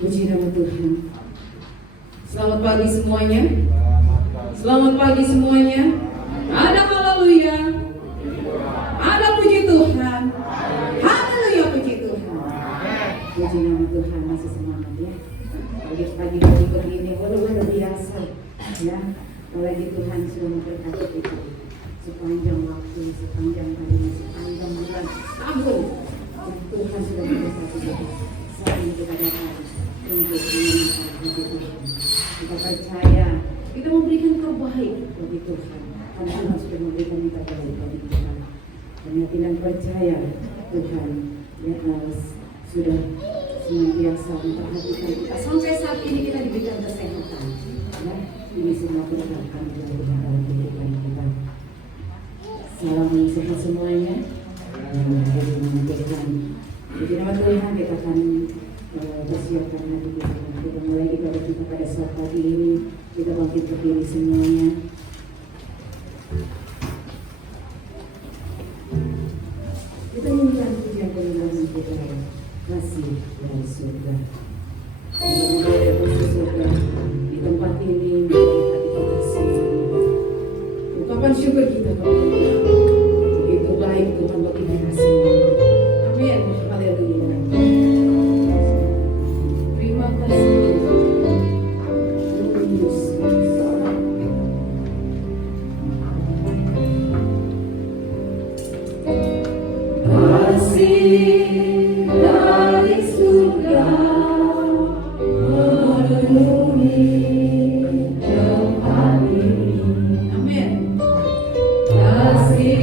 Puji nama Tuhan. Selamat pagi semuanya. Selamat pagi semuanya. Ada haleluya. Ada puji Tuhan. Haleluya, puji Tuhan. Puji nama Tuhan, masih semangat ya. Pagi-pagi begini luar biasa ya. Apalagi Tuhan sudah memberkati kita sepanjang waktu, sepanjang hari, sepanjang bulan, tahun. Tuhan sudah memberkati kita. Saat ini kita datang untuk menyanyikan puji Tuhan. Kita percaya kita memberikan terbaik bagi Tuhan, karena Tuhan sudah memberikan yang terbaik bagi kita. Karena tidak percaya Tuhan ya, sudah senantiasa memperhatikan kita sampai saat ini kita diberikan kesehatan. Ya, ini semua berkat anugerah Tuhan dalam kehidupan kita. Salam sehat semuanya. Jadi nama Tuhan kita akan persiapkan hati kita. Kita mulai ibadah kita pada saat pagi ini. Kita bangkit berdiri semuanya. Kita nyanyikan pujian pengibaran kita, kasih dari surga. Semoga ada kasih surga di tempat ini, di hati kita semuanya. Ungkapan syukur kita kepada Tuhan. Begitu baik Tuhan bagi kita semua. Amin. Haleluya. Terima kasih. Kasih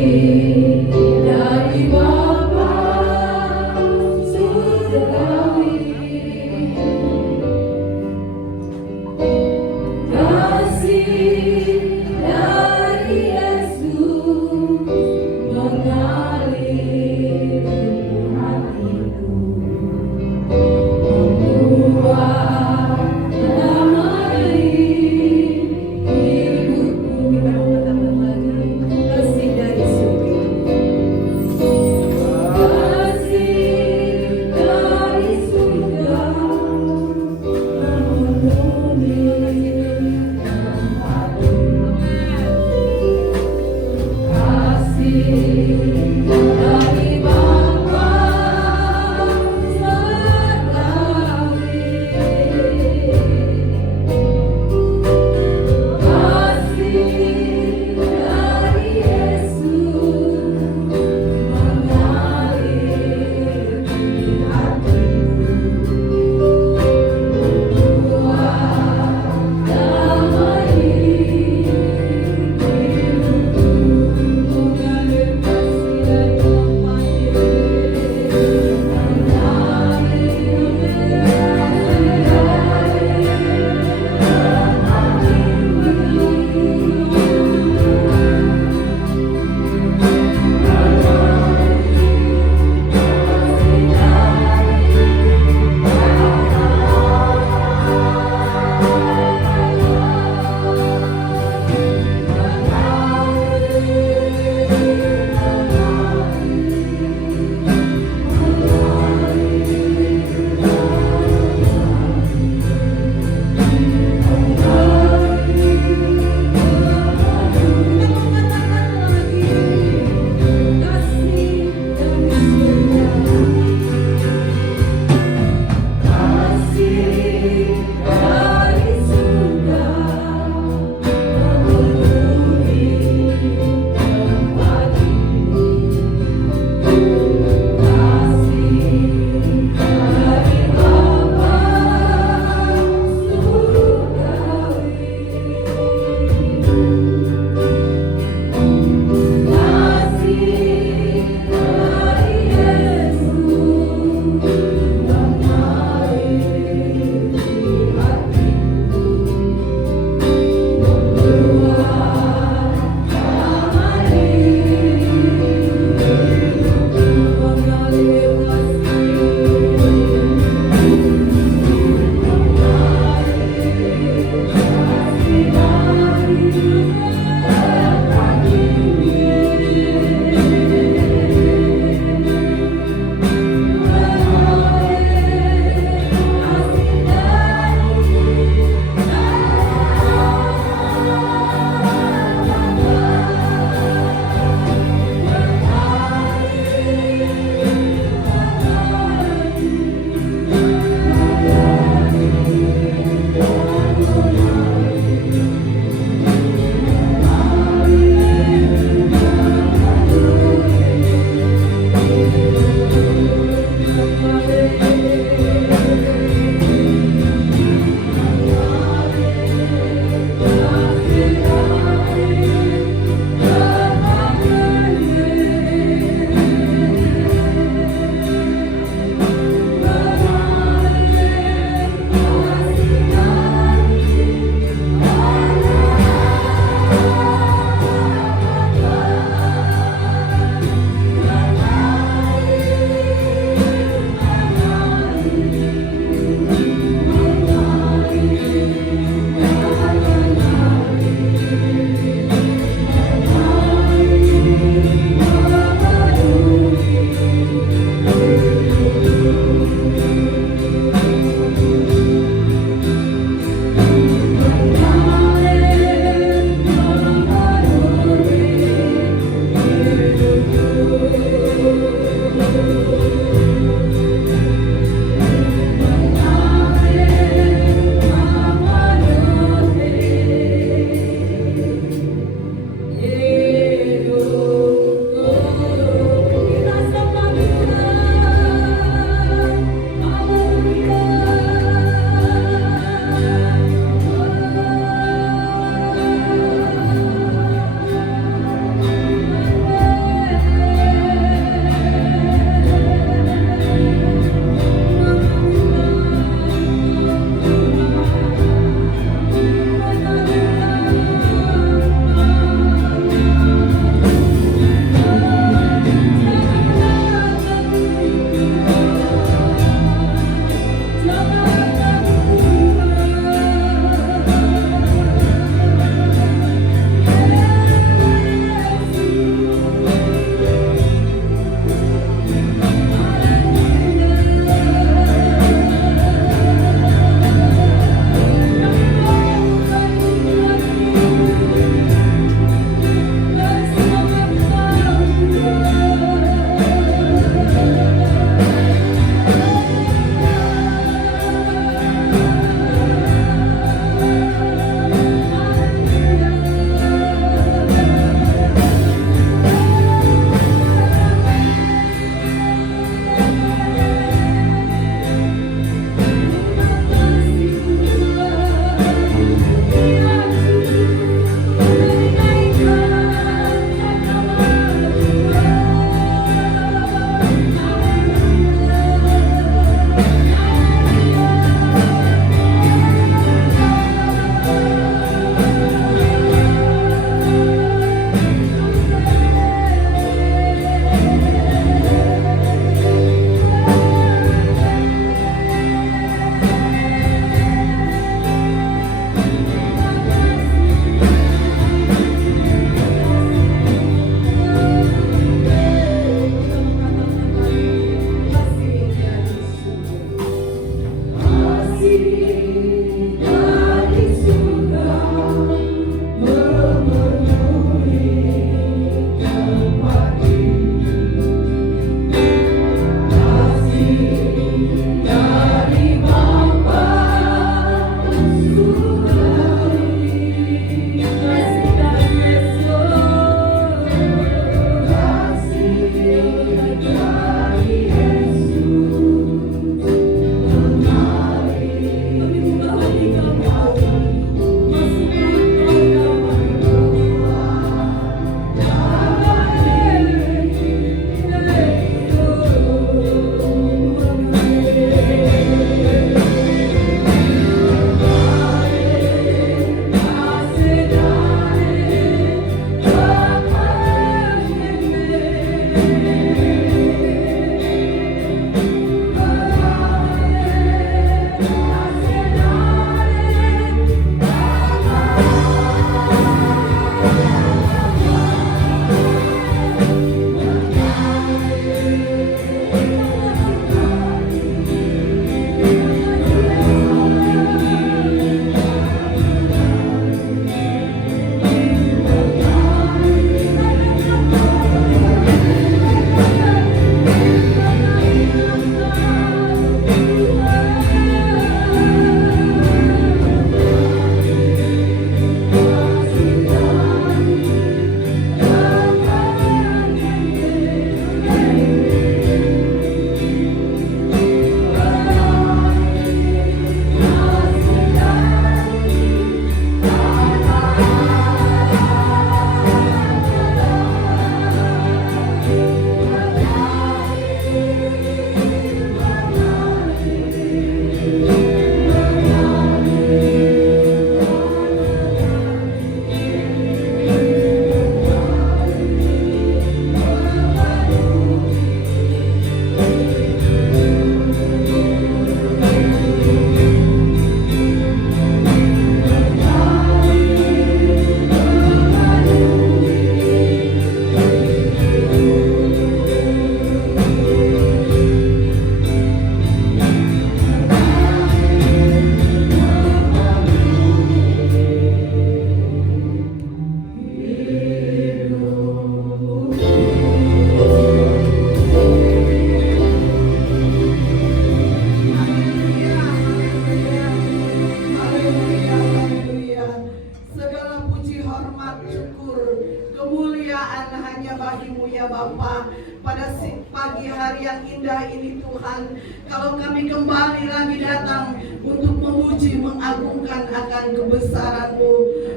Tuhan. Kalau kami kembali lagi datang untuk memuji, mengagungkan akan kebesaran-Mu,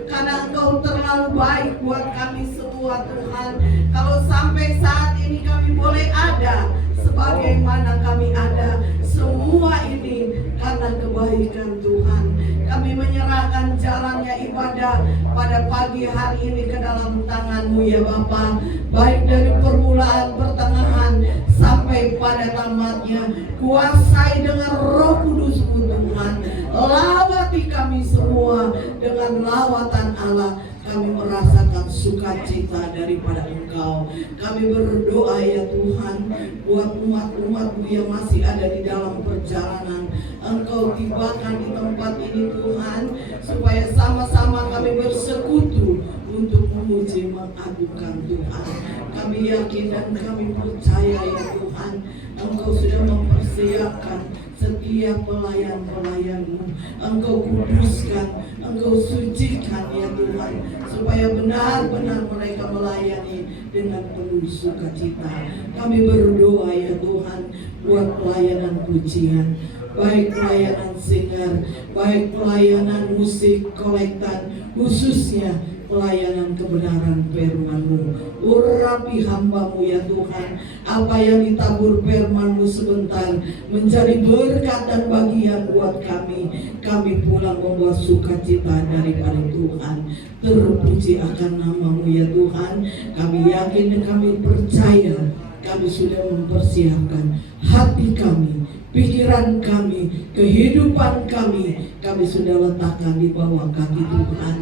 karena Engkau terlalu baik buat kami semua Tuhan. Kalau sampai saat ini kami boleh ada sebagaimana kami ada, semua ini karena kebaikan Tuhan. Kami menyerahkan jalannya ibadah pada pagi hari ini ke dalam tangan-Mu ya Bapa. Baik dari permulaan, pertengahan, sampai pada tamatnya. Kuasai dengan Roh Kudus-Mu Tuhan. Lawati kami semua dengan lawatan Allah. Kami merasakan sukacita daripada Engkau. Kami berdoa ya Tuhan, buat umat-umat-Mu yang masih ada di dalam perjalanan, Engkau tibakan di tempat ini Tuhan, supaya sama-sama kami bersekutu untuk memuji, mengagungkan Tuhan. Kami yakin dan kami percaya ya Tuhan, Engkau sudah mempersiapkan setiap pelayan-pelayan-Mu. Engkau kuduskan, Engkau sucikan ya Tuhan, supaya benar-benar mereka melayani dengan penuh sukacita. Kami berdoa ya Tuhan, buat pelayanan pujian, baik pelayanan singer, baik pelayanan musik kolektan, khususnya pelayanan kebenaran firman-Mu. Urapi hamba-Mu ya Tuhan, apa yang ditabur firman-Mu sebentar menjadi berkat dan bagian buat kami. Kami pulang membawa sukacita daripada Tuhan. Terpuji akan nama-Mu ya Tuhan. Kami yakin dan kami percaya, kami sudah mempersiapkan hati kami, pikiran kami, kehidupan kami sudah letakkan di bawah kaki Tuhan.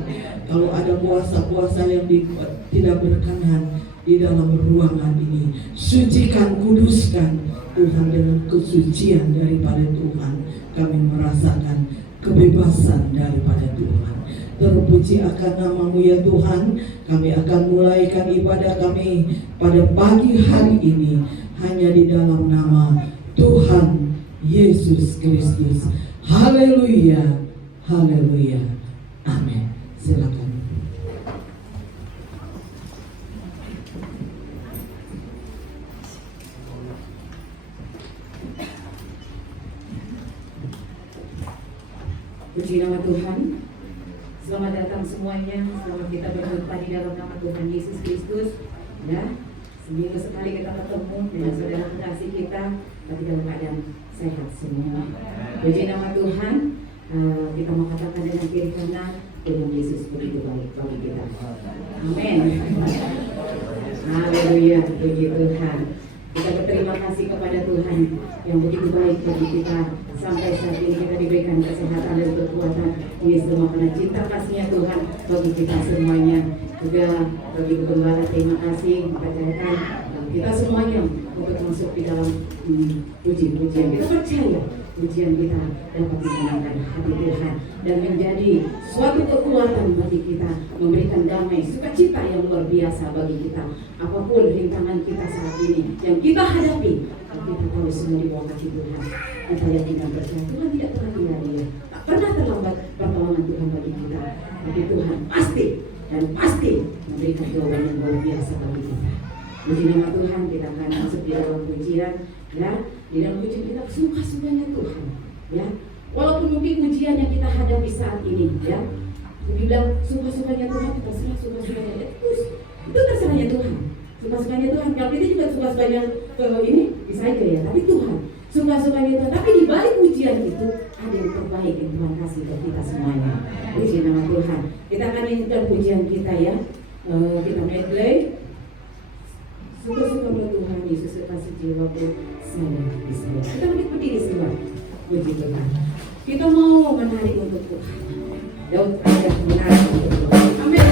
Kalau ada puasa-puasa yang tidak berkenan di dalam ruangan ini, sucikan, kuduskan Tuhan dengan kesucian daripada Tuhan. Kami merasakan kebebasan daripada Tuhan. Terpuji akan nama-Mu ya Tuhan. Kami akan mulaikan ibadah kami pada pagi hari ini hanya di dalam nama Tuhan Yesus Kristus. Haleluya, haleluya, amin. Silakan. Puji nama Tuhan. Selamat datang semuanya. Selamat kita berjumpa di dalam nama Tuhan Yesus Kristus. Ya, seminggu sekali kita ketemu dengan saudara kekasih kita, tapi dalam keadaan sehat semua. Puji nama Tuhan. Kita mau katakan dengan kiri kanan, Tuhan Yesus begitu baik bagi kita. Amin. Haleluya, puji Tuhan. Kita berterima kasih kepada Tuhan yang begitu baik bagi kita. Sampai saat ini kita diberikan kesehatan dan kekuatan. Ini semua karena cinta kasih-Nya Tuhan bagi kita semuanya. Juga bagi Gembala, terima kasih mempercayakan kita semuanya untuk masuk di dalam puji-pujian. Kita percaya pujian kita dapat menyenangkan hati Tuhan dan menjadi suatu kekuatan bagi kita, memberikan damai, sukacita yang luar biasa bagi kita. Apapun rintangan kita saat ini yang kita hadapi, kita tahu semua di bawah kaki Tuhan. Kita yakin dan percaya Tuhan tidak pernah tinggal dia, tak pernah terlambat pertolongan Tuhan bagi kita. Tapi Tuhan pasti dan pasti memberikan jawaban yang luar biasa bagi kita. Puji nama Tuhan, kita akan masuk di dalam pujian, ya. Di dalam pujian kita suka-sukanya Tuhan, ya. Walaupun mungkin ujian yang kita hadapi saat ini, ya, dibilang suka-sukanya Tuhan, kita serah suka-sukanya itu terserahnya Tuhan. Suka-sukanya Tuhan, kalau kita juga suka-sukanya ini bisa aja ya, tapi Tuhan suka-sukanya Tuhan. Tapi di balik ujian itu ada yang terbaik yang Tuhan kasih ke kita semuanya. Puji nama Tuhan. Kita akan nyanyikan pujian kita ya. Kita medley. Suka-suka buat Tuhan Yesus kasih jiwaku saya bisa. Kita berdiri semua. Puji Tuhan. Kita mau menarik untuk Tuhan. Daud ada menarik untuk Tuhan. Amin.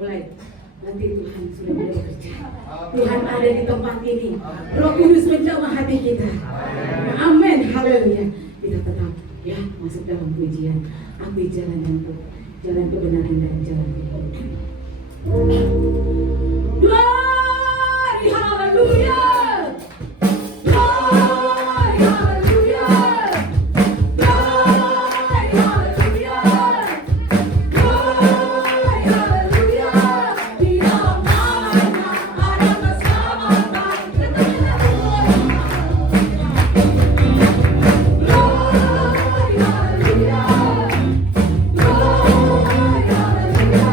mulai. Nanti Tuhan sudah mulai bekerja. Tuhan ada di tempat ini. Roh Kudus menjamah hati kita. Amin. Haleluya. Kita tetap ya masuk dalam pujian. Ambil jalan kebenaran dan jalan kehidupan. Glory, haleluya. Glory, haleluya. Glory, haleluya. Glory, haleluya. Di dalam namanya ada keselamatan. Glory, haleluya. Glory, haleluya.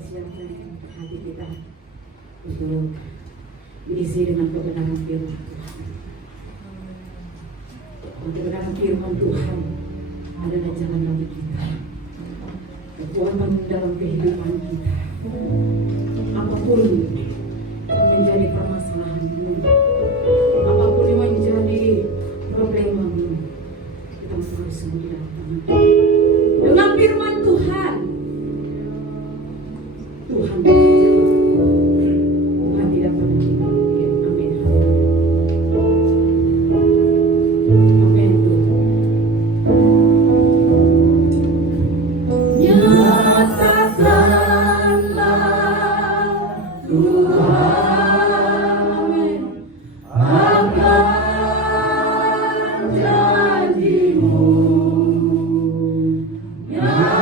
siapkan hati kita untuk diisi dengan kebenaran firman Tuhan. Kebenaran firman Tuhan adalah jalan bagi kita, kekuatan dalam kehidupan kita. Apapun yang menjadi permasalahanmu, apapun yang menjadi problemamu, kita harus semua didatangkan dengan firman Tuhan. Tuhan bekerja. Tuhan tidak pernah dimaafkan. Amin. Amin. Nyatakanlah Tuhan akan janjimu. Nyatakanlah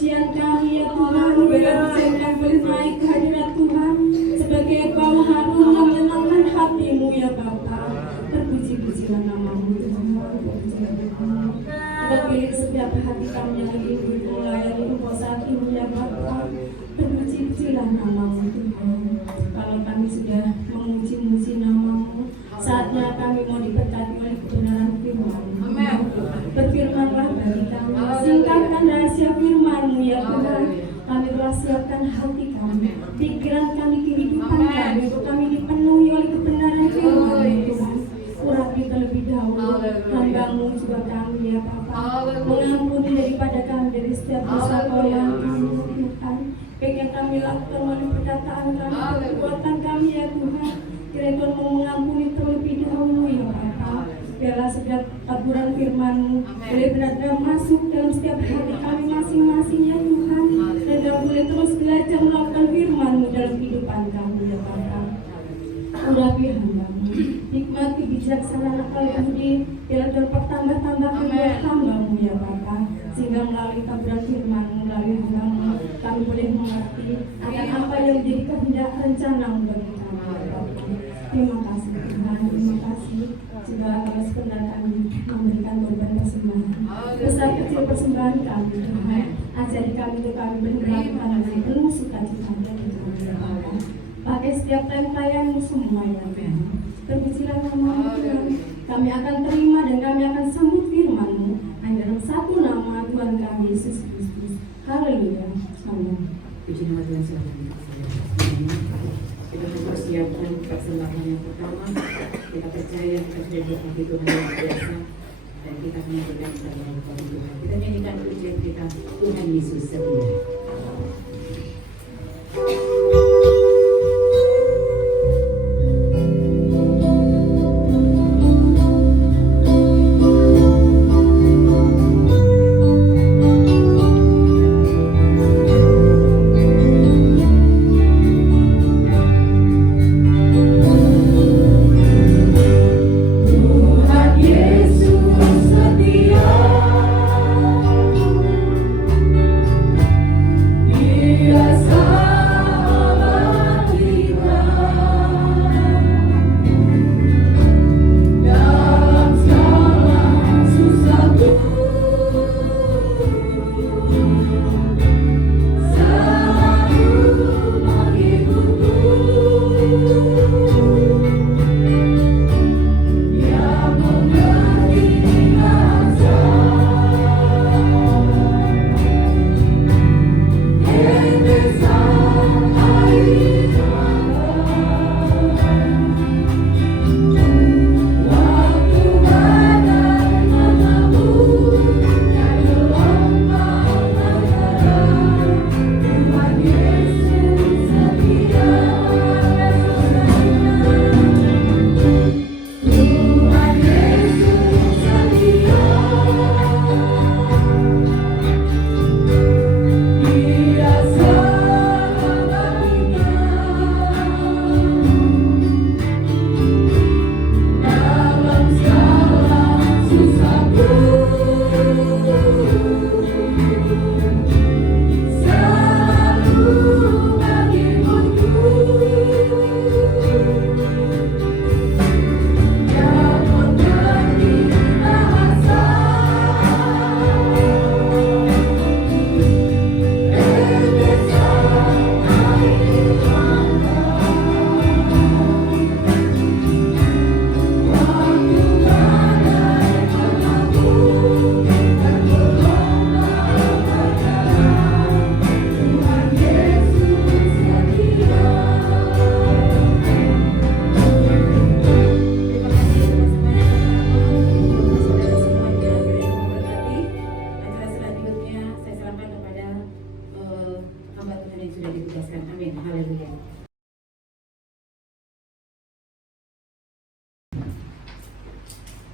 pujian kami ya Tuhan, biarkan kami boleh naik ke hadirat Tuhan sebagai bau harum yang menyenangkan hatimu ya Bapa. Terpuji-pujilah namamu Tuhan. Terpilih setiap hati kami yang ingin melayani Engkau saat ini ya Bapa. Terpuji-pujilah namamu Tuhan. Kalau kami sudah memuji-muji namamu, saatnya kami mau diberkati oleh kebenaran firman. Berfirmanlah bagi kami, singkapkan rahasia firman-Mu ya Tuhan. Kami telah siapkan hati kami, pikiran kami, kehidupan kami, untuk kami dipenuhi oleh kebenaran firman-Mu Tuhan. Urapi terlebih dahulu hamba-Mu juga kami ya Bapa. Mengampuni daripada kami dari setiap dosa yang kami Tuhan, baik yang kami lakukan melalui perkataan kami, perbuatan kami ya Tuhan. Kiranya Tuhan mau mengampuni terlebih dahulu ya Bapa. Biarlah setiap taburan firman-Mu boleh benar-benar masuk dalam setiap hati kami masing-masing ya Tuhan. Dan kami boleh terus belajar melakukan firman-Mu dalam kehidupan kami ya Bapa. Urapi hamba-Mu, hikmat kebijaksanaan akal budi, biarlah Tuhan bertambah-tambahkan buat hamba-Mu ya Bapa. Sehingga melalui taburan firman-Mu, melalui hamba-Mu, kami boleh mengerti akan apa yang menjadi kehendak rencana-Mu bagi kami ya Bapa. Terima kasih Tuhan, terima kasih. Juga kalau sebentar kami memberikan korban persembahan, besar kecil persembahan kami Tuhan, ajari kami untuk kami melakukan dengan penuh sukacita bagi kami ya Bapa. Pakai setiap tayang-tayang-Mu semua ya Tuhan. Terpujilah nama-Mu Tuhan. Kami akan terima dan kami akan sambut firman-Mu hanya dalam satu nama Tuhan kami Yesus Kristus. Haleluya. Amin. Puji nama Tuhan, silakan kita mempersiapkan persembahan yang pertama. Kita percaya kita sudah berhati Tuhan yang biasa dan kita menyampaikan kepada Tuhan. Kita nyanyikan pujian kita, Tuhan Yesus setia.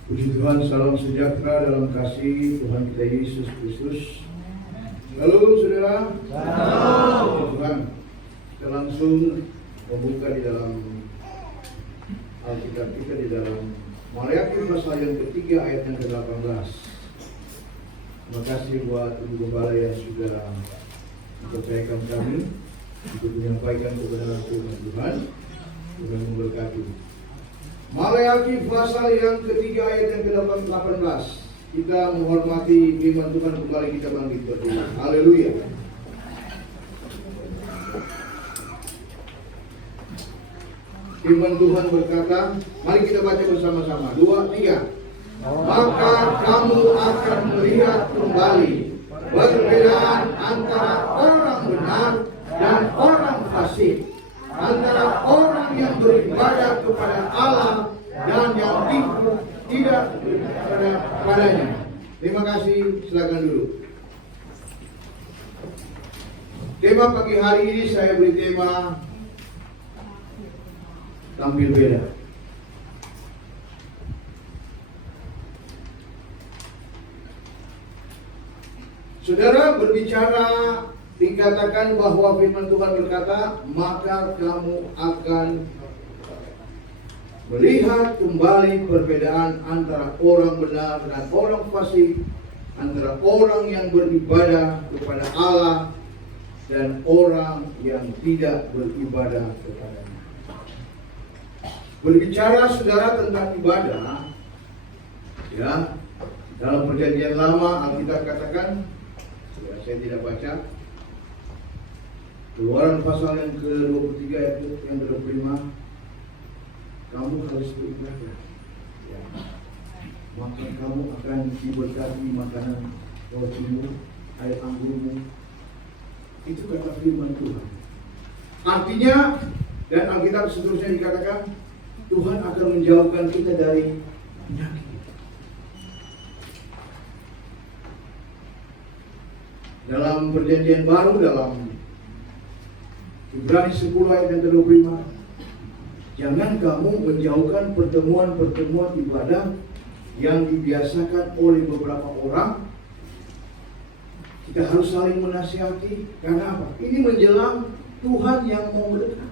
Puji Tuhan, salam sejahtera dalam kasih Tuhan kita Yesus Kristus. Halo saudara. Salam. Tuhan, kita langsung membuka di dalam Alkitab kita di dalam Maleakhi pasal yang ketiga ayat yang ke-18. Terima kasih buat Ibu Gembala yang sudah mempercayakan kami untuk menyampaikan kebenaran firman Tuhan. Tuhan memberkati. Maleakhi pasal yang ketiga ayat yang ke-18. Kita menghormati firman Tuhan, kembali kita bangkit berdoa. Haleluya. Firman Tuhan berkata, mari kita baca bersama-sama. 2, 3. Maka kamu akan melihat kembali perbedaan antara orang benar dan orang fasik, antara orang yang beribadah kepada Allah dan yang tidak padanya. Terima kasih, silakan duduk. Tema pagi hari ini saya beri tema tampil beda. Saudara, berbicara dikatakan bahwa firman Tuhan berkata, maka kamu akan melihat kembali perbedaan antara orang benar dan orang fasik, antara orang yang beribadah kepada Allah dan orang yang tidak beribadah kepadanya. Berbicara saudara tentang ibadah, ya, dalam perjanjian lama Alkitab katakan, ya, saya tidak baca, Keluaran pasal yang ke-23 ayat yang ke-25, kamu harus beribadah, ya, maka kamu akan diberkati makanan rotimu, air anggurmu. Itu kata firman Tuhan. Artinya, dan Alkitab seterusnya dikatakan, Tuhan akan menjauhkan kita dari penyakit. Dalam perjanjian baru, dalam Ibrani 10 ayat yang ke-25, jangan kamu menjauhkan pertemuan-pertemuan ibadah yang dibiasakan oleh beberapa orang. Kita harus saling menasihati. Karena apa? Ini menjelang Tuhan yang mau mendekat.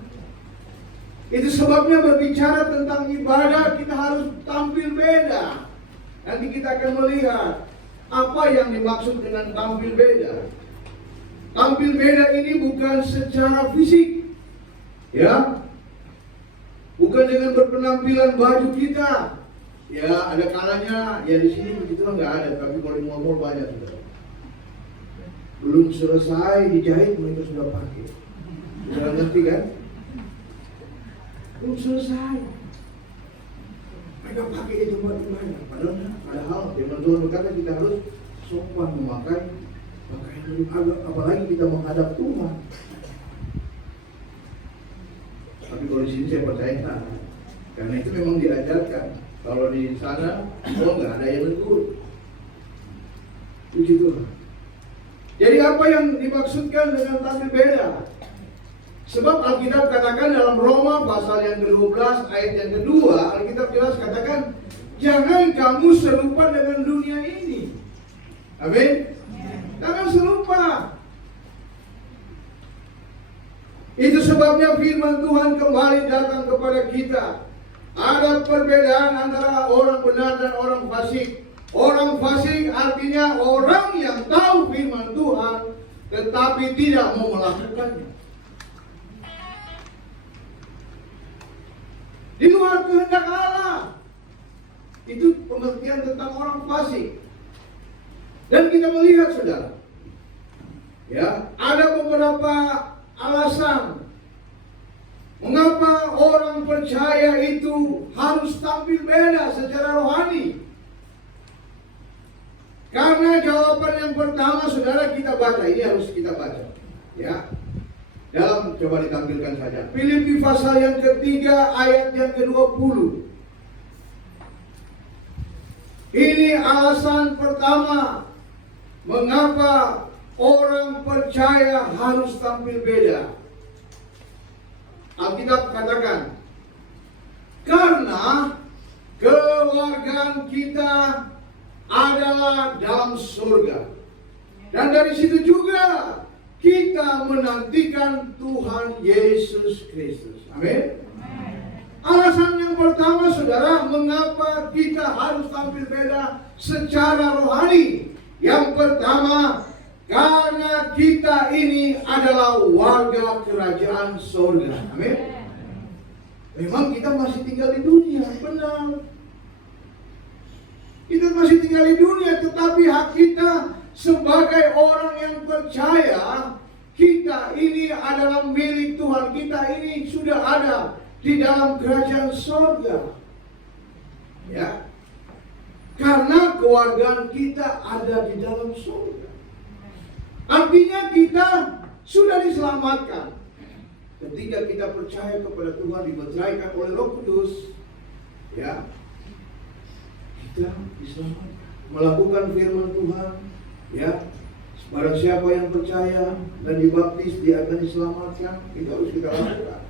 Itu sebabnya berbicara tentang ibadah kita harus tampil beda. Nanti kita akan melihat apa yang dimaksud dengan tampil beda. Tampil beda ini bukan secara fisik, ya, bukan dengan berpenampilan baju kita. Ya, ada kalanya, ya di sini begitu nggak ada, tapi kalau di mall banyak sudah. Belum selesai dijahit mereka sudah pakai. Sudah ngerti kan? Belum selesai. Mereka pakai itu buat ibadah. Padahal firman Tuhan berkata kita harus sopan memakai pakaian lebih agak, apalagi kita menghadap Tuhan. Tapi kalau di sini saya percaya, karena itu memang diajarkan. Kalau di sana, nggak ada yang negur. Begitu. Jadi apa yang dimaksudkan dengan tampil beda? Sebab Alkitab katakan dalam Roma pasal yang ke-12 ayat yang kedua, Alkitab jelas katakan, jangan kamu serupa dengan dunia ini. Amin. Jangan serupa. Itu sebabnya firman Tuhan kembali datang kepada kita. Ada perbedaan antara orang benar dan orang fasik. Orang fasik artinya orang yang tahu firman Tuhan tetapi tidak mau melakukannya. Di luar kehendak Allah. Itu pengertian tentang orang fasik. Dan kita melihat saudara, ya, ada beberapa alasan mengapa orang percaya itu harus tampil beda secara rohani. Karena jawaban yang pertama saudara kita baca, ini harus kita baca, ya. Dalam, coba ditampilkan saja, Filipi pasal yang ketiga ayat yang ke-20. Ini alasan pertama mengapa orang percaya harus tampil beda. Alkitab katakan, karena kewargaan kita adalah dalam surga. Dan dari situ juga kita menantikan Tuhan Yesus Kristus. Amin. Alasan yang pertama saudara, mengapa kita harus tampil beda secara rohani, Yang pertama, karena kita ini adalah warga kerajaan surga. Amin. Memang kita masih tinggal di dunia, benar. Kita masih tinggal di dunia, tetapi hak kita sebagai orang yang percaya, kita ini adalah milik Tuhan. Kita ini sudah ada di dalam kerajaan surga. Ya. Karena kewargaan kita ada di dalam surga. Artinya kita sudah diselamatkan. Ketika kita percaya kepada Tuhan, dimeteraikan oleh Roh Kudus, ya, kita diselamatkan, melakukan firman Tuhan, ya. Barang siapa yang percaya dan dibaptis, dia akan diselamatkan. Itu harus kita lakukan.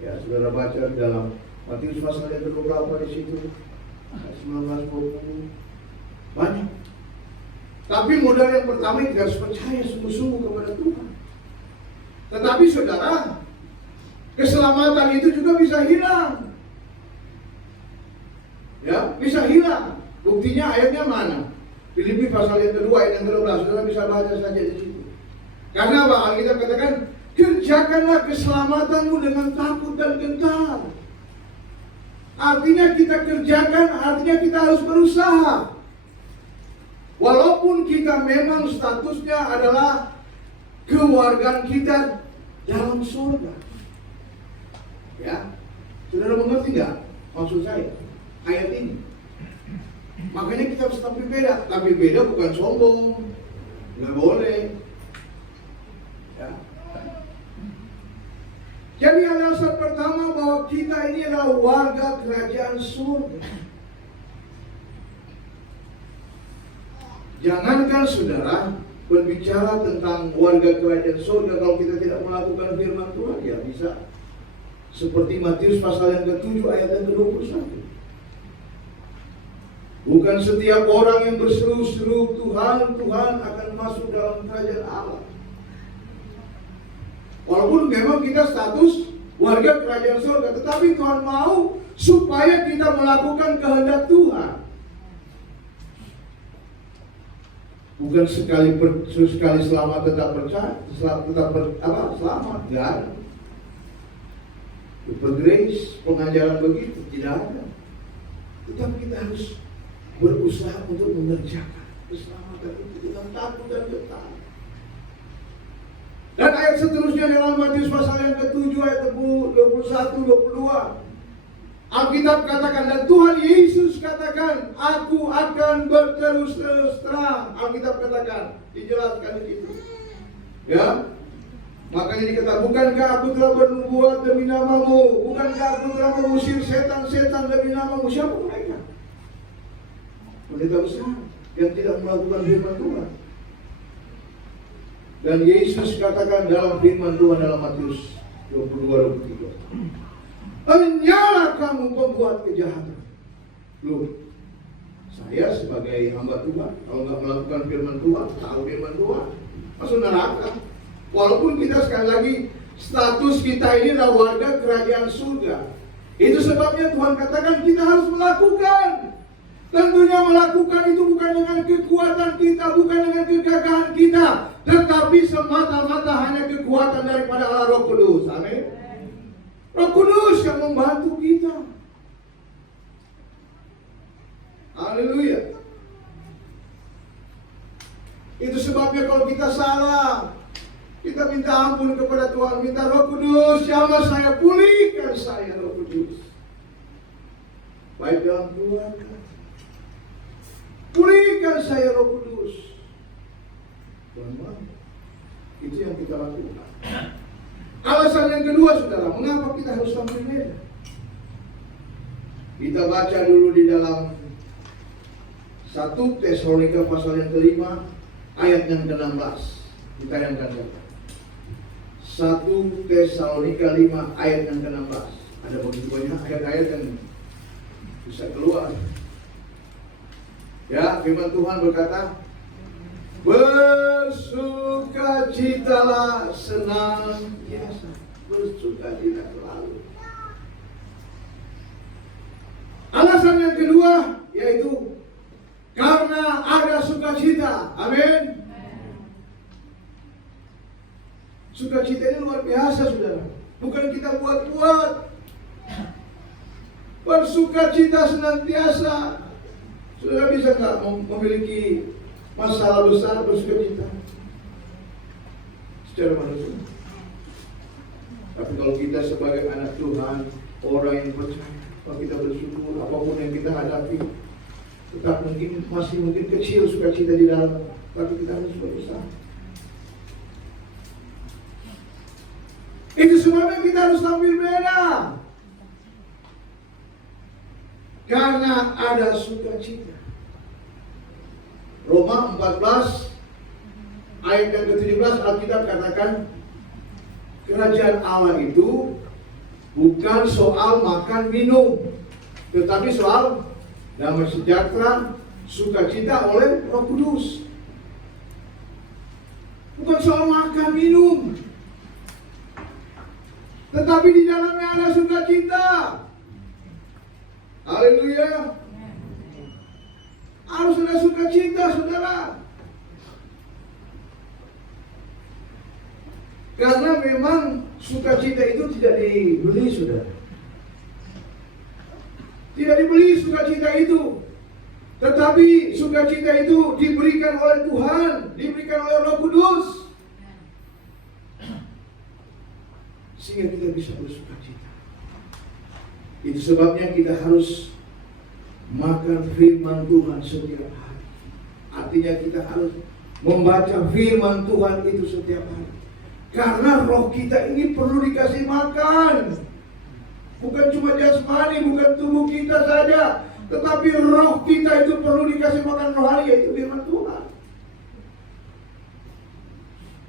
Ya, saudara baca dalam Matius pasal yang ke-28 di situ, 19-20, banyak. Tapi modal yang pertama kita harus percaya sungguh-sungguh kepada Tuhan. Tetapi saudara, keselamatan itu juga bisa hilang. Ya, bisa hilang. Buktinya ayatnya mana? Filipi pasal yang kedua ayat yang ke-12. Saudara bisa baca saja di situ. Karena apa? Alkitab katakan, kerjakanlah keselamatanmu dengan takut dan gentar. Artinya kita kerjakan, artinya kita harus berusaha. Walaupun kita memang statusnya adalah kewargaan kita dalam surga. Ya, saudara mengerti nggak maksud saya ayat ini? Makanya kita harus tampil beda. Tampil beda bukan sombong, nggak boleh. Ya. Jadi alasan pertama bahwa kita ini adalah warga kerajaan surga. Jangankan saudara berbicara tentang warga kerajaan surga, kalau kita tidak melakukan firman Tuhan, ya bisa seperti Matius pasal yang ke-7 ayat yang ke-21. Bukan setiap orang yang berseru-seru Tuhan, Tuhan akan masuk dalam kerajaan Allah. Walaupun memang kita status warga kerajaan surga, tetapi Tuhan mau supaya kita melakukan kehendak Tuhan. Bukan sekali selamat tetap percaya, selamat, enggak ada. Super grace, pengajaran begitu tidak ada. Tetapi kita harus berusaha untuk mengerjakan keselamatan itu dengan takut dan gentar. Dan ayat seterusnya dalam Matius pasal yang ke-7 ayat 21, 22. Alkitab katakan, dan Tuhan Yesus katakan, aku akan berterus terang. Alkitab katakan, dijelaskan di situ. Ya, makanya dikatakan, bukankah aku telah bernubuat demi namamu? Bukankah aku telah mengusir setan-setan demi namamu? Siapa mereka? Pendeta besar yang tidak melakukan firman Tuhan. Dan Yesus katakan dalam firman Tuhan dalam Matius 22-23. Hanyalah kamu pembuat kejahatan. Loh, saya sebagai hamba Tuhan, kalau nggak melakukan firman Tuhan, tahu firman Tuhan, masuk neraka. Walaupun kita sekali lagi status kita ini adalah warga kerajaan surga. Itu sebabnya Tuhan katakan kita harus melakukan. Tentunya melakukan itu bukan dengan kekuatan kita, bukan dengan kegagahan kita, tetapi semata-mata hanya kekuatan daripada Allah Roh Kudus. Amin. Roh Kudus yang membantu kita. Haleluya. Itu sebabnya kalau kita salah, kita minta ampun kepada Tuhan, minta Roh Kudus, jamah saya, pulihkan saya Roh Kudus. Baik dalam keluarga, pulihkan saya Roh Kudus. Tuhan, itu yang kita lakukan. Alasan yang kedua, saudara, mengapa kita harus tampil beda? Kita baca dulu di dalam 1 Tesalonika pasal yang ke-5 ayat yang ke-16. Ditayangkan saja. 1 Tesalonika 5 ayat yang ke-16. Ada begitu banyak ayat-ayat yang bisa keluar. Ya, firman Tuhan berkata, bersukacitalah senantiasa, bersukacita selalu. Alasan yang kedua yaitu karena ada sukacita. kita buat-buat. Bersukacita senantiasa. Saudara bisa nggak memiliki masalah besar bersukacita secara manusia? Tapi kalau kita sebagai anak Tuhan, orang yang percaya, kalau kita bersyukur apapun yang kita hadapi, tetap masih mungkin kecil sukacita di dalam, tapi kita harus berusaha. Itu sebabnya kita harus tampil beda, karena ada sukacita. Roma 14 ayat yang ke-17 Alkitab katakan, kerajaan Allah itu bukan soal makan minum, tetapi soal damai sejahtera, sukacita oleh Roh Kudus. Bukan soal makan minum, tetapi di dalamnya ada sukacita. Haleluya. Harus ada sukacita, saudara. Karena memang sukacita itu tidak dibeli, saudara. Tidak dibeli sukacita itu. Tetapi sukacita itu diberikan oleh Tuhan, diberikan oleh Roh Kudus, sehingga kita bisa bersukacita. Itu sebabnya kita harus makan firman Tuhan setiap hari. Artinya kita harus membaca firman Tuhan itu setiap hari. Karena roh kita ini perlu dikasih makan. Bukan cuma jasmani, bukan tubuh kita saja, tetapi roh kita itu perlu dikasih makan rohani, yaitu firman Tuhan.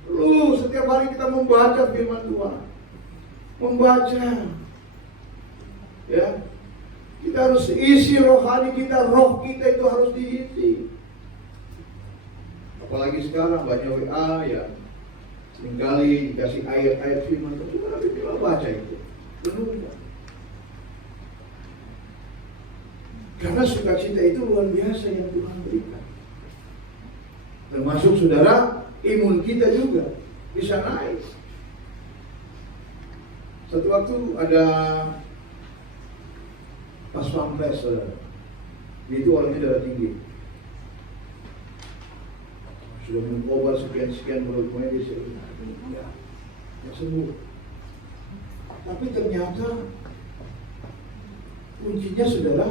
Perlu setiap hari kita membaca firman Tuhan. Membaca. Ya. Kita harus isi rohani kita, roh kita itu harus diisi. Apalagi sekarang banyak WA ya. Seringkali dikasih ayat-ayat firman Tuhan, cuma nanti kita baca itu. Renungkan. Karena sukacita itu luar biasa yang Tuhan berikan. Termasuk saudara, imun kita juga bisa naik. Satu waktu ada pas pampres, saudara. Itu orangnya darah tinggi. Sudah minum obat sekian-sekian menurut medis, ya sembuh. Tapi ternyata kuncinya, saudara,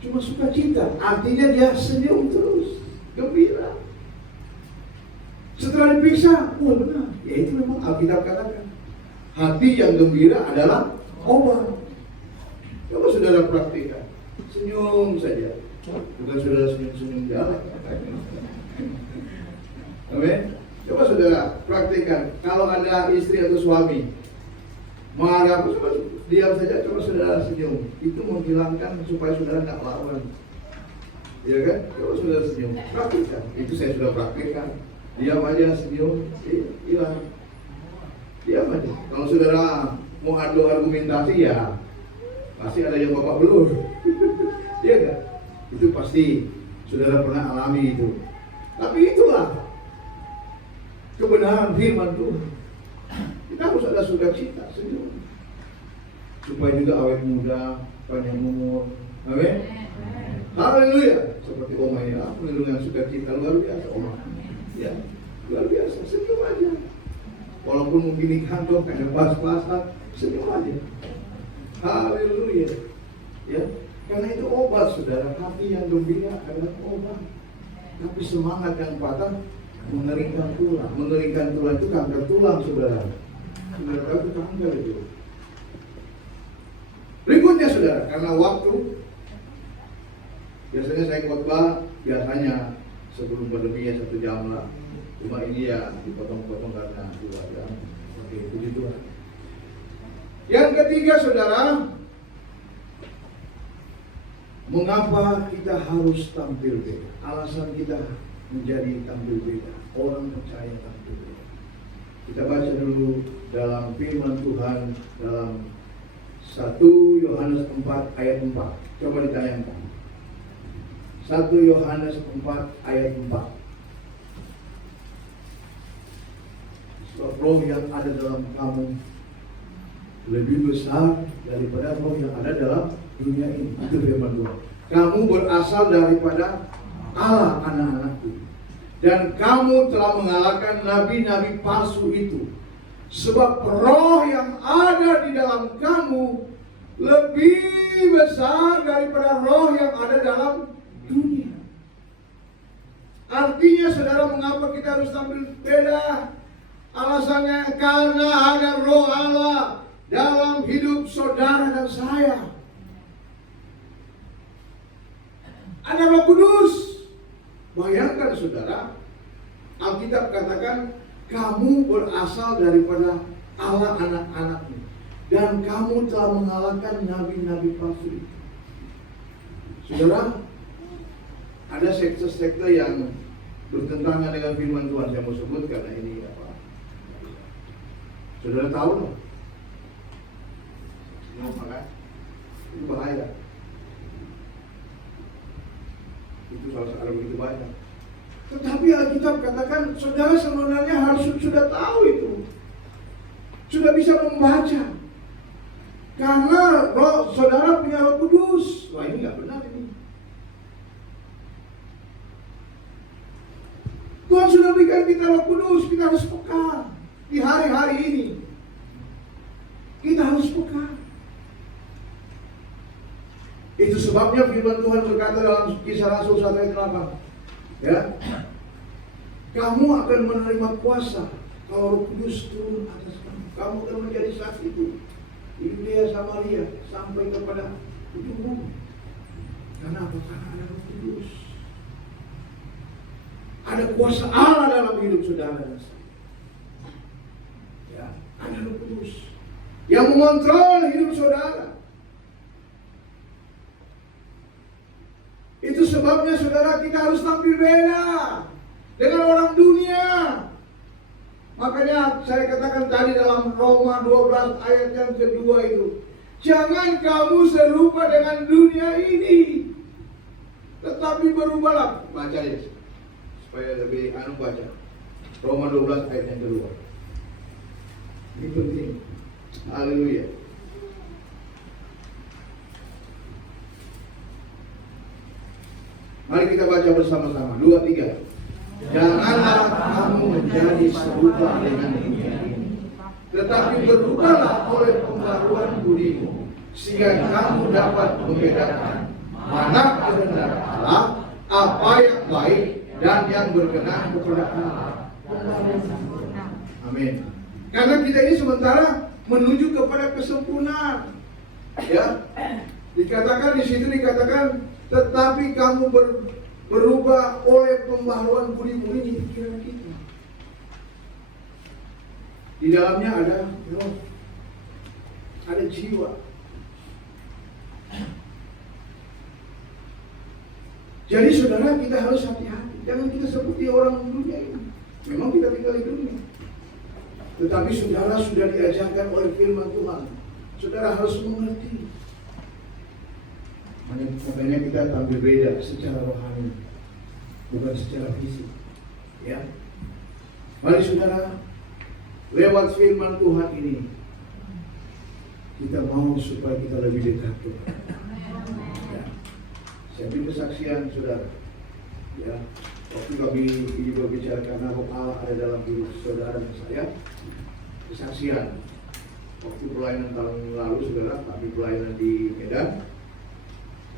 cuma sukacita. Artinya dia senyum terus, gembira. Setelah diperiksa, oh benar, ya itu memang Alkitab katakan, hati yang gembira adalah obat. Coba saudara praktikkan, senyum saja, bukan saudara senyum-senyum jalan. Amin. Coba saudara praktikkan, kalau ada istri atau suami marah, coba diam saja, coba saudara senyum. Itu menghilangkan supaya saudara tidak lawan. Ya kan? Coba saudara senyum, praktikkan. Itu saya sudah praktikkan. Diam aja, senyum, hilang. Diam aja. Kalau saudara mau adu argumentasi, ya pasti ada yang bapak belur. Iya kan? Itu pasti saudara pernah alami itu. Tapi itulah kebenaran firman Tuhan. Kita harus ada sukacita, senyum, supaya juga awet muda, panjang umur. Amin. Haleluya. Seperti Oma ya, dengan sukacita luar biasa Oma. Ya, luar biasa. Senyum aja. Walaupun mungkin di kantor kayak pas-pasan, senyum aja. Haleluya. Ya, karena itu obat, saudara. Hati yang gembira adalah obat. Tapi semangat yang patah mengeringkan tulang. Mengeringkan tulang itu kanker tulang, saudara. Saudara tahu itu kanker itu. Berikutnya, saudara, karena waktu, biasanya saya khotbah biasanya sebelum pandemi ya 1 jam lah. Cuma ini ya dipotong-potong karena 2 jam. Oke, puji Tuhan. Yang ketiga, saudara, mengapa kita harus tampil beda? Alasan kita menjadi tampil beda. Orang percaya tampil beda. Kita baca dulu dalam firman Tuhan dalam 1 Yohanes 4 ayat 4. Coba ditayangkan. 1 Yohanes 4 ayat 4. Sebab roh yang ada dalam kamu lebih besar daripada roh yang ada dalam dunia ini. Itu firman Tuhan. Kamu berasal daripada Allah, anak-anakku, dan kamu telah mengalahkan nabi-nabi palsu itu. Sebab roh yang ada di dalam kamu lebih besar daripada roh yang ada dalam dunia. Artinya saudara, mengapa kita harus tampil beda? Alasannya karena ada roh Allah dalam hidup saudara dan saya. Ada Roh Kudus. Bayangkan saudara, Alkitab katakan kamu berasal daripada Allah, anak-anakmu, dan kamu telah mengalahkan nabi-nabi palsu. Saudara, ada sekte-sekte yang bertentangan dengan firman Tuhan. Saya mau sebut karena ini apa? Saudara tahu loh. Maka itu bahaya. Itu salah satu begitu banyak. Tetapi Alkitab katakan saudara sebenarnya harus sudah tahu itu, sudah bisa membaca, karena saudara punya Roh Kudus. Wah, ini nggak benar ini. Tuhan sudah berikan kita Roh Kudus, kita harus peka di hari-hari ini. Kita harus peka. Itu sebabnya firman Tuhan berkata dalam Kisah Rasul 1 ayat 8, ya, kamu akan menerima kuasa kalau Roh Kudus turun atas kamu. Kamu akan menjadi saksi itu di Yudea, Samaria, sampai kepada ujung bumi. Karena apa? Karena ada Roh Kudus. Ada kuasa Allah dalam hidup saudara dan saya. Ya, ada Roh Kudus yang mengontrol hidup saudara. Itu sebabnya saudara, kita harus tampil beda dengan orang dunia. Makanya saya katakan tadi dalam Roma 12 ayat yang kedua itu, jangan kamu serupa dengan dunia ini, tetapi berubahlah. Baca ya, supaya lebih baca. Roma 12 ayat yang kedua. Ini penting. Haleluya. Mari kita baca bersama-sama. 2, 3. Janganlah kamu menjadi serupa dengan dunia ini, tetapi berubahlah oleh pembaruan budimu, sehingga kamu dapat membedakan mana kehendak Allah, apa yang baik dan yang berkenan kepada Allah. Amin. Karena kita ini sementara menuju kepada kesempurnaan. Ya. Dikatakan di situ tetapi kamu berubah oleh pembaharuan budimu. Ini pikiran kita. Di dalamnya ada roh, ada jiwa. Jadi saudara, kita harus hati-hati. Jangan kita seperti orang dunia ini. Memang kita tinggal di dunia, tetapi saudara sudah diajarkan oleh firman Tuhan. Saudara harus mengerti. Makanya kita tampil beda secara rohani, bukan secara fisik. Ya, mari saudara, lewat firman Tuhan ini kita mau supaya kita lebih dekat Tuhan. Ya. Saya beri kesaksian saudara. Ya, waktu kami juga bicara karena roh Allah ada dalam hidup saudara dan saya. Kesaksian. Waktu pelayanan tahun lalu saudara, kami pelayanan di Medan.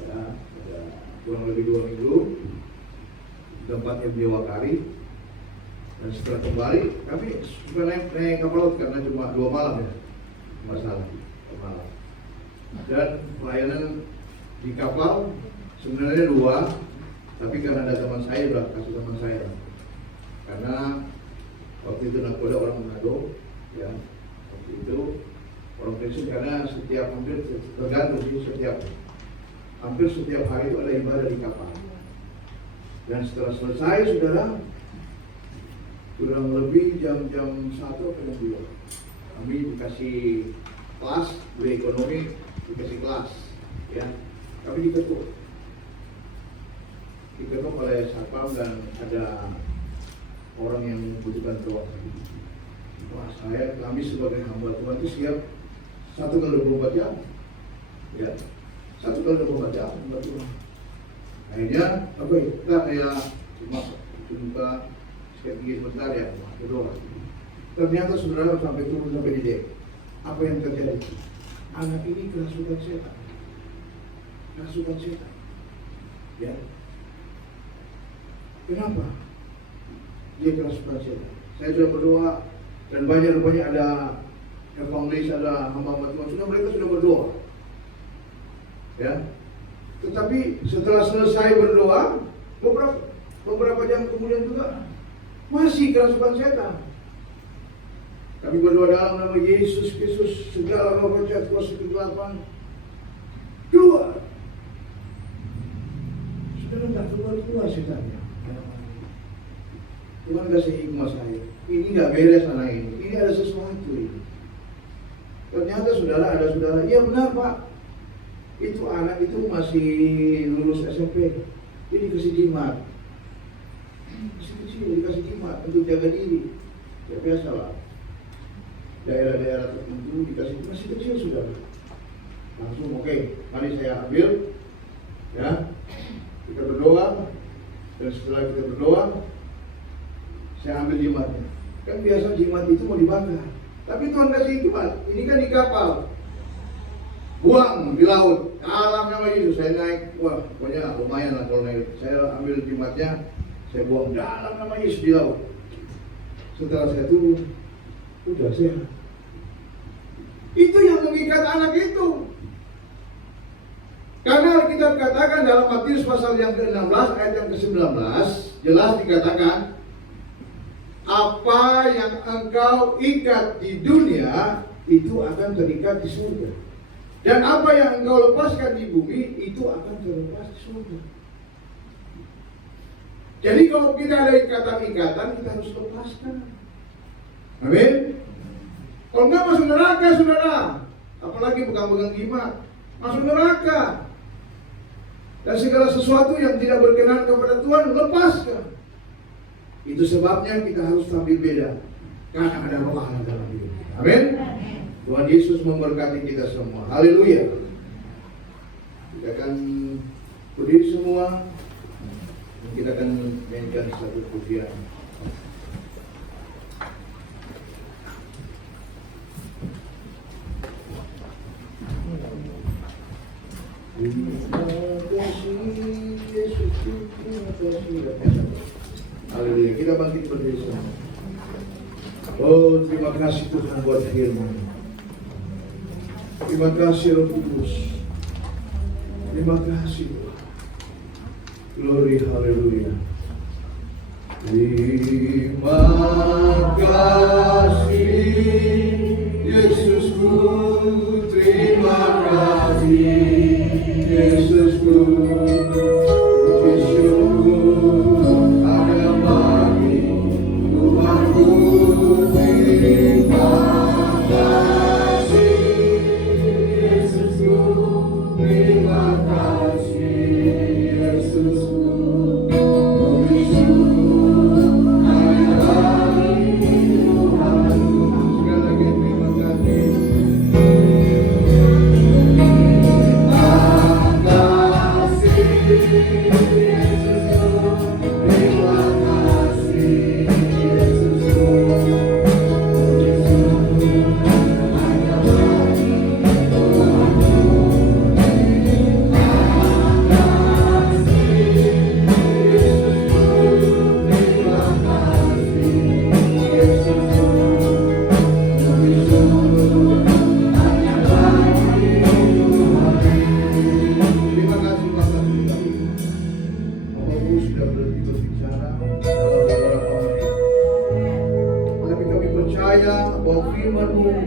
Ya, ada kurang lebih 2 minggu, tempatnya Biawakari. Dan setelah kembali, kami sudah naik kapal laut karena cuma 2 malam ya, masalah malam. Dan pelayanan di kapal sebenarnya 2, tapi karena ada teman saya, udah kasih teman saya. Karena waktu itu nakoda orang Manado, ya, waktu itu orang Kristen, karena hampir tergantung sih, hampir setiap hari itu ada ibadah di kapal. Dan setelah selesai saudara, kurang lebih jam 1 atau jam 2, kami dikasih kelas, beli ekonomi, dikasih kelas, ya. Kami diketuk oleh satpam dan ada orang yang membutuhkan doa. Wah, kami sebagai hamba Tuhan itu 1 kali 24 jam. Ya, 1 kali 24 jam berdoa. Akhirnya, oke, kita kayak cuma sekali gigi sebentar ya, berdoa. Ternyata saudara sampai turun sampai di dek. Apa yang terjadi? Anak ini kerasukan setan. Kerasukan setan. Ya. Kenapa? Dia kerasukan setan. Saya sudah berdoa dan banyak rupanya ada evangelis, ada hamba-hamba Tuhan. Sudah mereka sudah berdoa. Ya. Tetapi setelah selesai berdoa, beberapa jam kemudian juga masih kerasukan setan. Kami berdoa dalam nama Yesus Kristus, segala roh jahat, kuasa kegelapan keluar. Sudah tidak keluar setannya. Tuhan kasih hikmah saya. Ini nggak beres anak ini. Ini ada sesuatu ini. Ternyata ada saudara. Iya benar Pak. Itu anak itu masih lulus SMP. Dia dikasih jimat. Masih kecil dikasih jimat untuk jaga diri. Ya biasalah. Daerah-daerah tertentu dikasih masih kecil sudah. Langsung oke, mari saya ambil. Ya. Kita berdoa. Dan setelah kita berdoa, saya ambil jimatnya. Kan biasa jimat itu mau dibakar. Tapi Tuhan kasih jimat. Ini kan di kapal. Buang di laut. Dalam nama Yesus saya naik. Wah, pokoknya lumayan lah kalau naik. Saya ambil jimatnya. Saya buang dalam nama Yesus di laut. Setelah saya turun, udah sehat. Itu yang mengikat anak itu. Karena kita katakan dalam Matius pasal yang ke-16 ayat yang ke-19 jelas dikatakan, apa yang engkau ikat di dunia itu akan terikat di surga. Dan apa yang engkau lepaskan di bumi itu akan terlepas di surga. Jadi kalau kita ada ikatan-ikatan, kita harus lepaskan. Amin. Kalau enggak masuk neraka saudara. Apalagi pegang-pegang jimat, masuk neraka. Dan segala sesuatu yang tidak berkenan kepada Tuhan, lepaskan. Itu sebabnya kita harus tampil beda. Karena ada roh Allah dalam hidup kita. Amin. Tuhan Yesus memberkati kita semua. Haleluya. Kita akan berdiri semua. Kita akan mainkan satu pujian. Terima kasih Yesus, terima kasih. Haleluya. Kita bangkit berdiri semua. Oh, terima kasih Tuhan buat firman. Terima kasih Roh Kudus. Terima kasih Tuhan. Glory, haleluya. Terima kasih Yesusku, terima kasih Yesusku.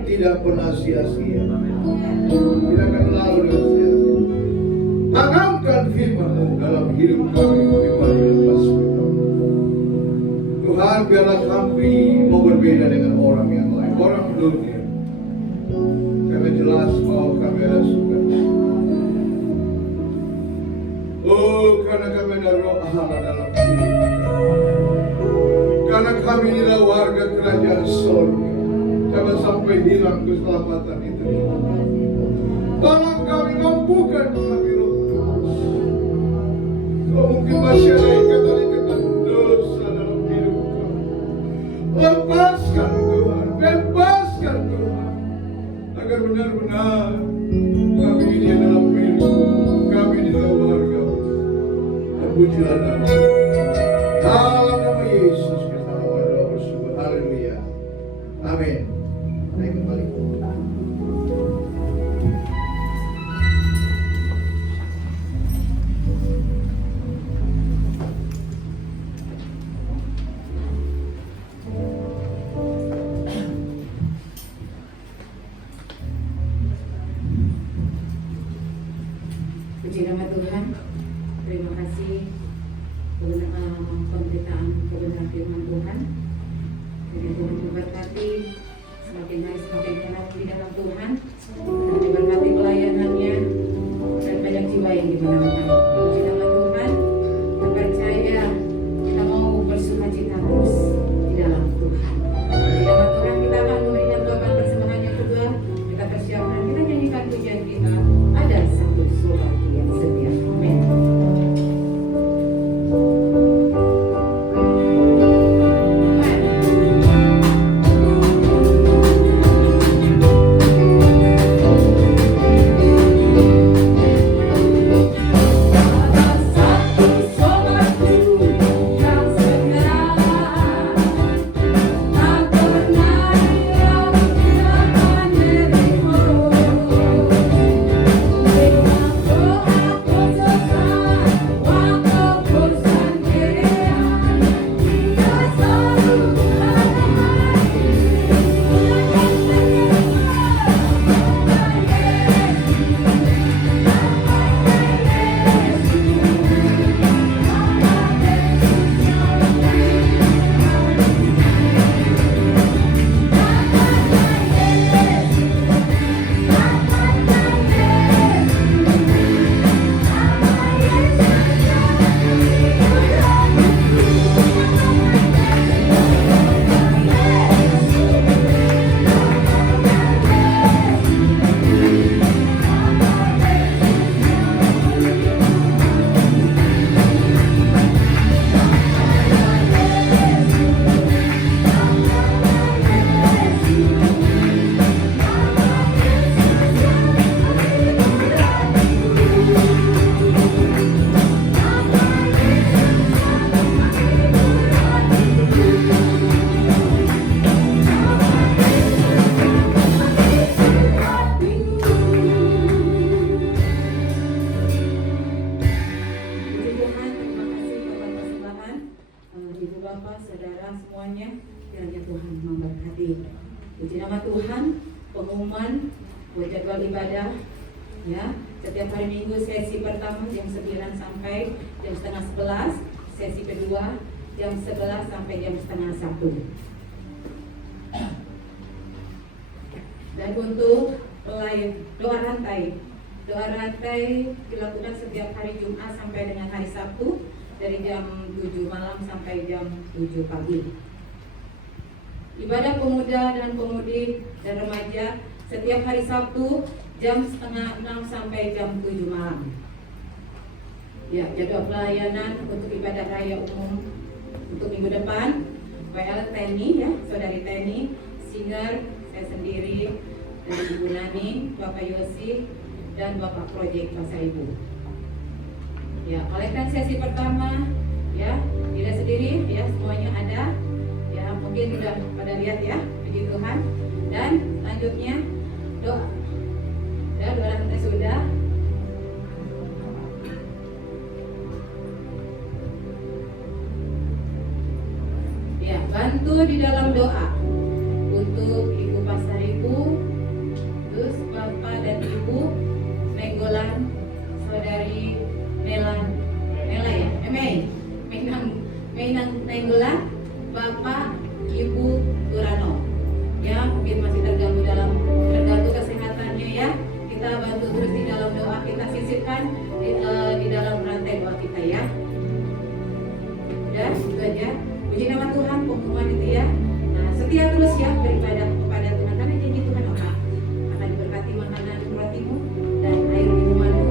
Tidak pernah sia-sia. Tidak akan lalu dengan sia-sia. Tanamkan firman-Mu dalam hidup kami. Tuhan, biarlah kami mau berbeda dengan orang yang lain, orang dunia. Karena jelas bahwa kami ada suka. Oh, karena kami ada roh Allah dalam hidup. Karena kami adalah warga kerajaan surga. Jangan sampai hilang keselamatan itu. lepaskan kami Roh Kudus. Oh, mungkin masih ada ikatan-ikatan dosa dalam hidup kami. Lepaskan Tuhan, bebaskan Tuhan, agar benar-benar kami ini adalah milik, kami ini adalah warga. Terpujilah nama. Dalam nama Yesus kita berdoa bersyukur. Haleluya. Amin. Naik kembali. Puji nama Tuhan. Terima kasih pemberitaan kebenaran firman Tuhan. Jadi Tuhan memberkati semakin hari semakin enak di dalam Tuhan. Dan diberkati pelayanannya dan banyak jiwa yang dimenangkan. Puji nama Tuhan. Kita percaya kita mau bersukacita terus di dalam Tuhan. Di dalam Tuhan kita akan memberikan doakan persembahan yang kedua. Kita persiapkan, kita nyanyikan pujian kita. Ada satu surat yang setia. Amin. Bapak, saudara semuanya, kiranya Tuhan memberkati. Puji nama Tuhan. Pengumuman buat jadwal ibadah, ya, setiap hari Minggu sesi pertama jam 9 sampai jam setengah 11, sesi kedua jam 11 sampai jam setengah 1. Dan untuk doa rantai dilakukan setiap hari Jumat sampai dengan hari Sabtu dari jam 7 malam sampai jam 7 pagi. Ibadah pemuda dan pemudi dan remaja setiap hari Sabtu jam setengah 6 sampai jam 7 malam. Ya, jadwal pelayanan untuk ibadah raya umum untuk minggu depan, WL Teni, ya, saudari Teni, singer, saya sendiri, dan Ibu Nani, Bapak Yosi, dan Bapak Project Pasar Ibu. Ya, kolektan sesi pertama, ya, tidak sendiri, ya, semuanya ada. Ya, mungkin sudah pada lihat, ya, puji Tuhan. Dan selanjutnya doa. Ya, doa rantai sudah. Ya, bantu di dalam doa untuk Ibu Pasar Ibu, terus Bapak dan Ibu Menggolan, saudari Mela ya, Mainang Menggolan, Bapak Ibu Turano. Ya, mungkin masih terganggu kesehatannya, ya. Kita bantu terus di dalam doa, kita sisipkan di dalam rantai doa kita, ya. Udah, itu aja. Puji nama Tuhan, pengumuman itu, ya. Nah, setia terus, ya, beribadah kepada Tuhan, karena janji Tuhan akan diberkati makanan rotimu dan air minumanmu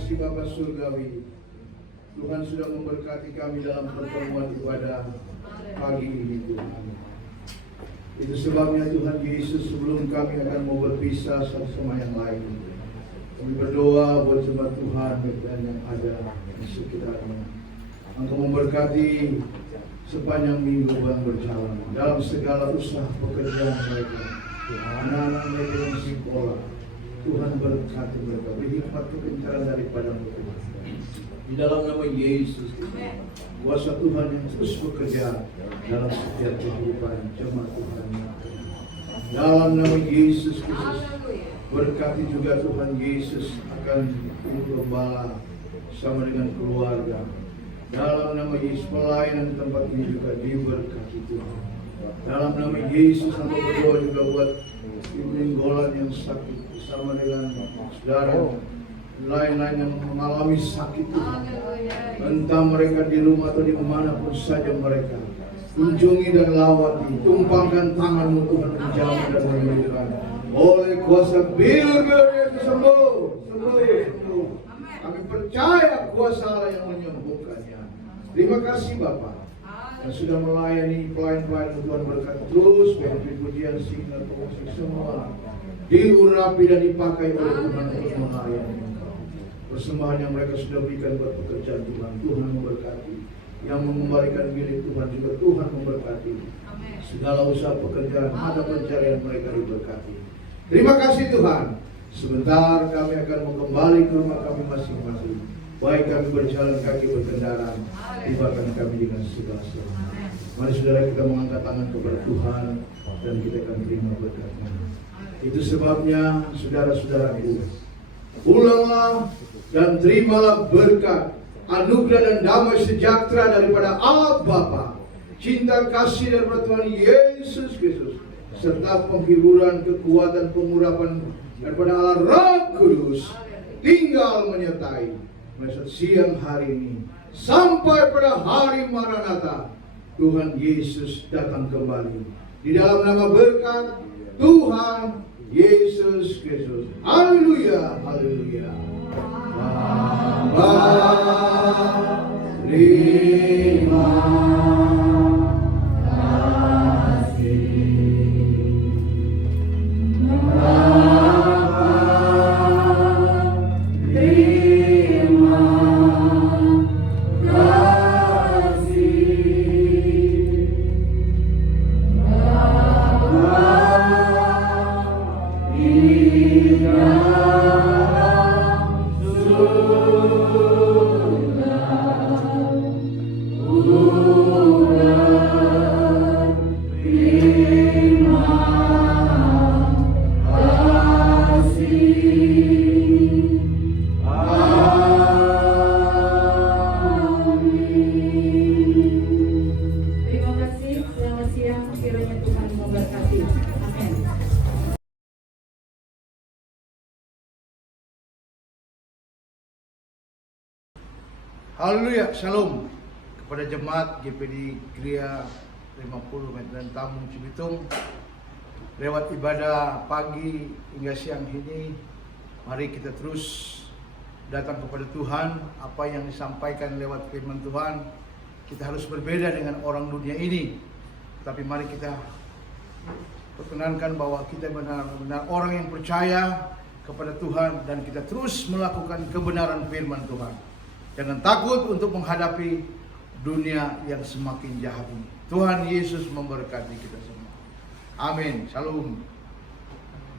kasih Bapa Surgawi, Tuhan sudah memberkati kami dalam pertemuan ibadah pagi ini Tuhan. Itu sebabnya Tuhan Yesus, sebelum kami akan mau berpisah satu sama yang lain, kami berdoa buat jemaat Tuhan dan yang ada di sekitarnya. Engkau memberkati sepanjang minggu yang berjalan dalam segala usaha pekerjaan mereka, anak-anak mereka yang sekolah. Tuhan berkati mereka, beri hikmat kepintaran daripada mereka. Di dalam nama Yesus, kuasa Tuhan yang terus bekerja dalam setiap kehidupan jemaat Tuhan. Dalam nama Yesus Kristus, berkati juga Tuhan Yesus akan Ibu Gembala sama dengan keluarga. Dalam nama Yesus, pelayanan tempat ini juga diberkati Tuhan. Dalam nama Yesus, sampai berdoa juga buat Ibu Ninggolan yang sakit bersama dengan saudara lain-lain yang mengalami sakit Tuhan. Entah mereka di rumah atau di manapun saja mereka, kunjungi dan lawati, tumpangkan tangan-Mu Tuhan, menjamah dan menyembuhkan. Oleh kuasa bir-bir yang sembuh. Kami percaya kuasa Allah yang menyembuhkannya. Terima kasih Bapa yang sudah melayani pelayan-pelayan Tuhan, berkat terus beri pujian sehingga musik semua diurapi dan dipakai oleh Tuhan untuk melayani Engkau. Persembahan yang mereka sudah berikan buat pekerjaan Tuhan, Tuhan memberkati. Yang mengembalikan milik Tuhan juga Tuhan memberkati. Segala usaha pekerjaan, ada pencarian mereka diberkati. Terima kasih Tuhan. Sebentar kami akan kembali ke rumah kami masing-masing. Baik kami berjalan kaki, berkendaraan, tibakan kami dengan segala sesuatu. Mari saudara kita mengangkat tangan kepada Tuhan dan kita akan terima berkat-Nya. Itu sebabnya saudara-saudaraku, pulanglah dan terimalah berkat, anugerah dan damai sejahtera daripada Allah Bapa, cinta kasih daripada Tuhan Yesus Kristus, serta penghiburan, kekuatan, pengurapan daripada Allah Roh Kudus tinggal menyertai mulai siang hari ini sampai pada hari Maranatha Tuhan Yesus datang kembali. Di dalam nama berkat Tuhan Yesus Kristus. Haleluya, haleluya. Bapa, terima kasih. Haleluya, shalom kepada jemaat GPD Gria 50 Medan Tamu Cibitung. Lewat ibadah pagi hingga siang ini, mari kita terus datang kepada Tuhan. Apa yang disampaikan lewat firman Tuhan, kita harus berbeda dengan orang dunia ini. Tapi mari kita perkenankan bahwa kita benar-benar orang yang percaya kepada Tuhan dan kita terus melakukan kebenaran firman Tuhan. Jangan takut untuk menghadapi dunia yang semakin jahat ini. Tuhan Yesus memberkati kita semua. Amin. Shalom.